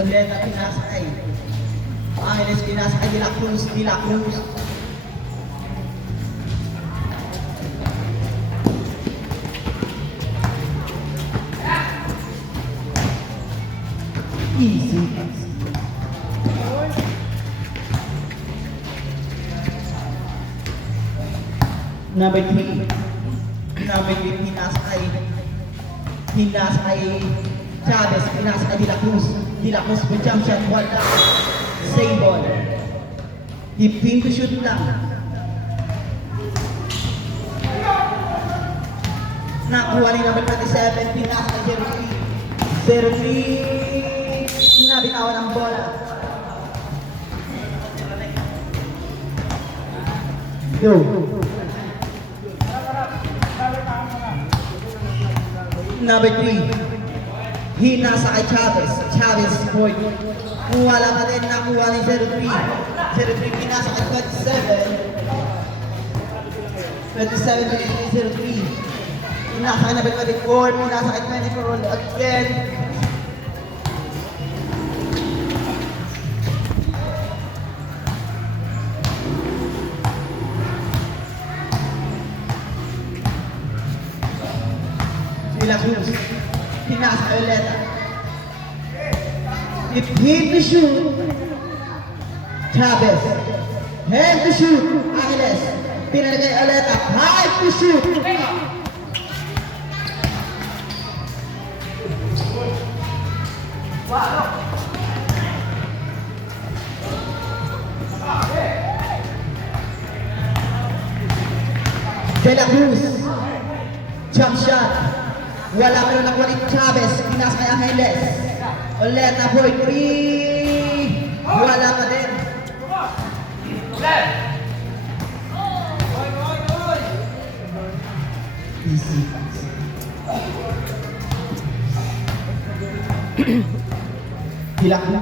Orleta pinasakay. Angeles pinasakay. De La Cruz. De La Cruz. Easy. Number 3. Number 3 pinasakay. Pinasakay Chavez. Pinasakay De La Cruz. De La Cruz with jump shot. Wala. Same ball. He pin to shoot lang. Nakuha ni number 27. Pinasakay 0-3. Nabitawan ang bola. Go. Number 3. Hinasa kay Chavez. Chavez point. Wala pa din. Nakuha ni 0-3. 0-3 pinasa kay 27. 27 0-3. Pinasa kay number 24. Pinasa kay 24 again. De La Cruz. Pinasa kay Orleta. It hit to shoot. Chavez. Head to shoot. Angeles. Pinalagay Orleta. High to shoot. De La Cruz. Jump shot. Wala pa rin nakuha ni Chavez. Pinasa kay Angeles. Orleta boy 3. Wala pa din. Easy. Hilak na.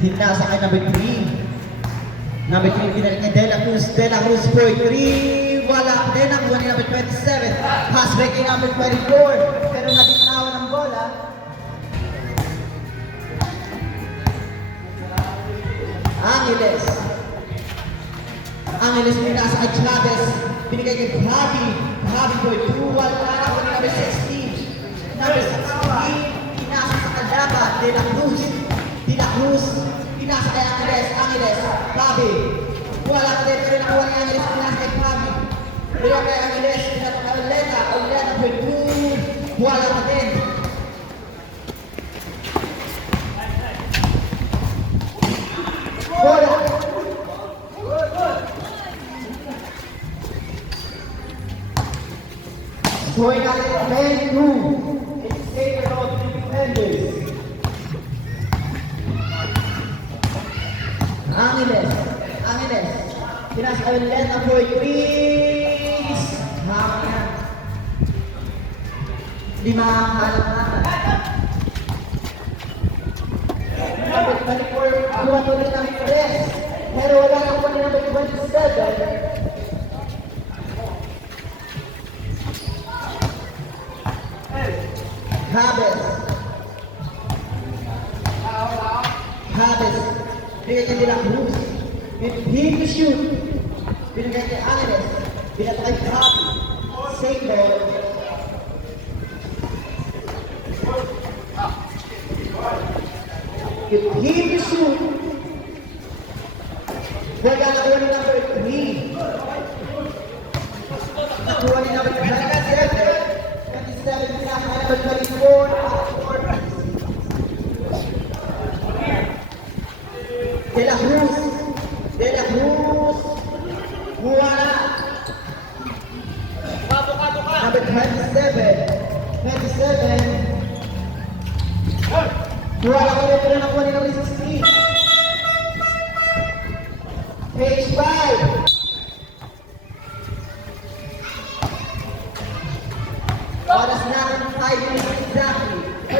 Hinasa kay number 3. Number 3 pinalik kay De La Cruz. De La Cruz boy 3. Wala pa din. Nakuha ni number 27. Pass back kay number 24. Pero natinawan ng bola. Angeles. Angeles pinasa kay Chavez. Binigay kay Bobby. Bobby boy 2. Wala na ako ni number 16. Number 16. Pinasa sa Caldaba. De La Cruz. De La Cruz. Pinasa kay Angeles. Angeles. Bobby. Wala ka din. Pero nakuha ni Angeles. Pinasa kay Bobby. Pero kay Angeles. Pinasa kay Orleta. Orleta boy 2. Wala ka din. Bola. Going at it, man through. It's taken on the defenders. Angeles. Angeles. Pinasa kay Orleta boy 3. Hama na. 5 ang halap natin. Number 24, kuha tuloy ng press. Pero wala na po ni number 27. Chavez. Chavez. Bigay kay De La Cruz. Hit to shoot. Binigay kay Angeles. Binata kay Bobby. Same ball. Hit to shoot. Wala nakuha ni number 3. Nakuha ni number 27. 27 pinasa kay number 24. De La Cruz. De La Cruz. Wala. Number 27. 27. Wala ko rin pero nakuha ni number 16. Page 5.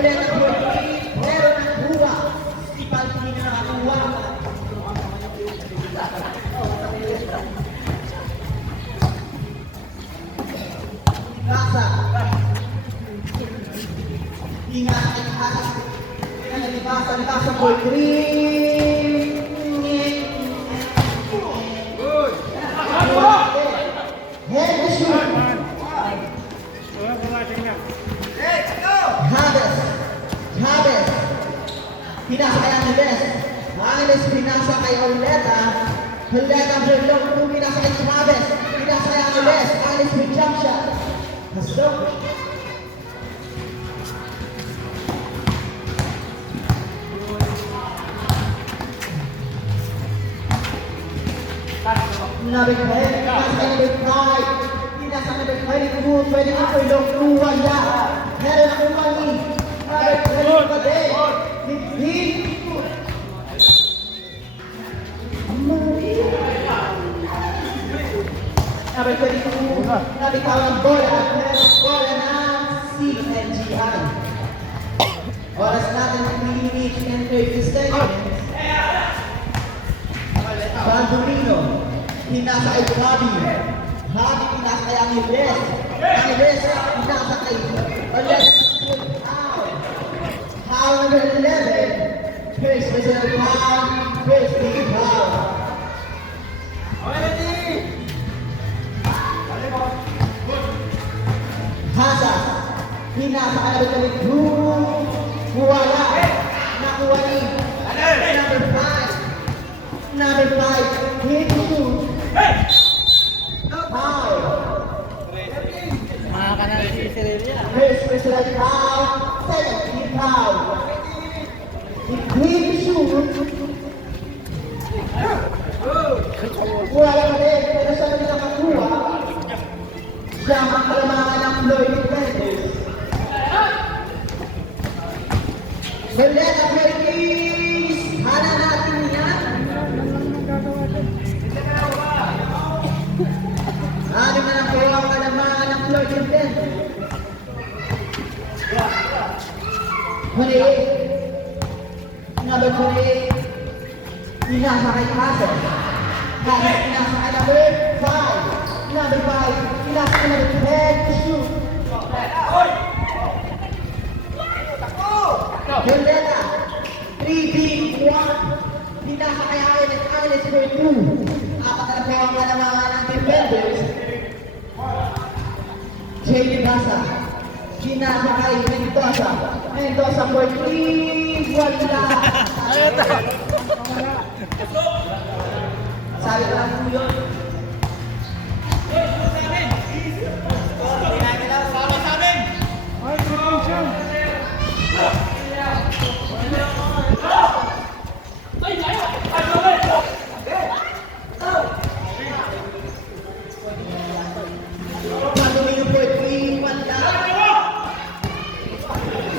Goleta for 3, pero nakuha. Ipal hindi na nakakuha. Kasa. Ingat ay Kasa. Kasa for 3. Head to shoot. Chavez. Pinasa kay Angeles. Angeles pinasa kay Oleta. Oleta long two pinasa kay Chavez. Pinasa kay Angeles. Angeles with jump shot. Hasok. Number 10, pinasa kay number 5. Pinasa kay number 5. Pwede ko po long two. Wala. Meron akong mali. Number 12 pa din. Number 22, nabitawang bola, pero bola ng CNGI. Oras natin 3 minutes and 30 seconds. Bandurino, pinasa kay Javi. Javi pinasa kay Angeles. Angeles, pinasa kay Alex. Foul number 11. First personal foul, first team foul. Hasa, pinasa ka na rin Guru, wala, nakuha ni, number 5, hit to shoot, foul, first personal foul, second team foul, hit to shoot, wala ka rin, pero siya na rin nakakuha. Siya ang kalamangan ng Floyd Defenders. Goleta Perkins! Hana natin yan. Ano na ang kalamangan ng Floyd Defenders? 28. Number 28. Pinasa kay Hassel. Hassel pinasa kay number 5. Number 5, pinasa ka na rin head to shoot. Goleta, 3-B-1. Pinasa kay Alex for 2. Apat na po ang kalamangan ng defenders. Jay Basa, pinasa kay Mendoza. Mendoza for 3. Wala. Sabi ko lang po yun.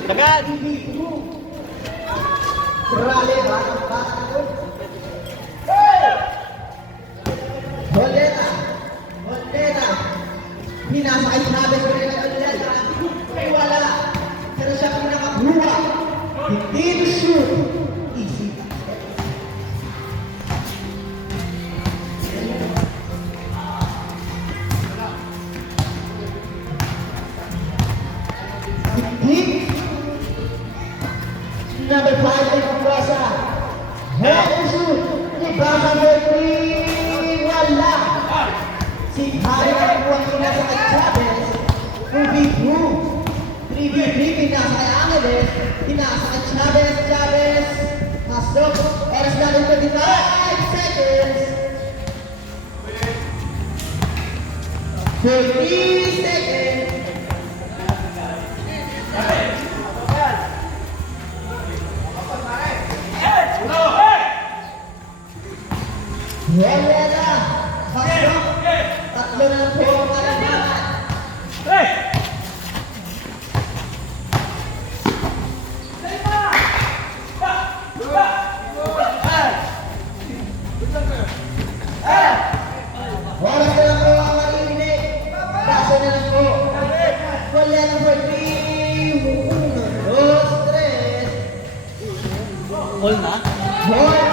Agad! Rale, Goleta. Pinasa kay Chavez. Goleta. Ay wala. Pero siya pinakabuha. Hindi to shoot. Easy. Hindi. Number 5 ay Kukwasa. Head to shoot. Ibasa number 3. Wala. Si Harry ang buwang pinasa kay Chavez. 2v2. 3v3 pinasa kay Angeles. Pinasa kay Chavez. Pasok. Oras natin 25 seconds. 30 seconds. Wala na. Pasok. Tatlo na po ang kalamangan. Oras na lang po ang marinig. Kaso na lang po. Wala na po. 3, 1, 2, Hall na? Ball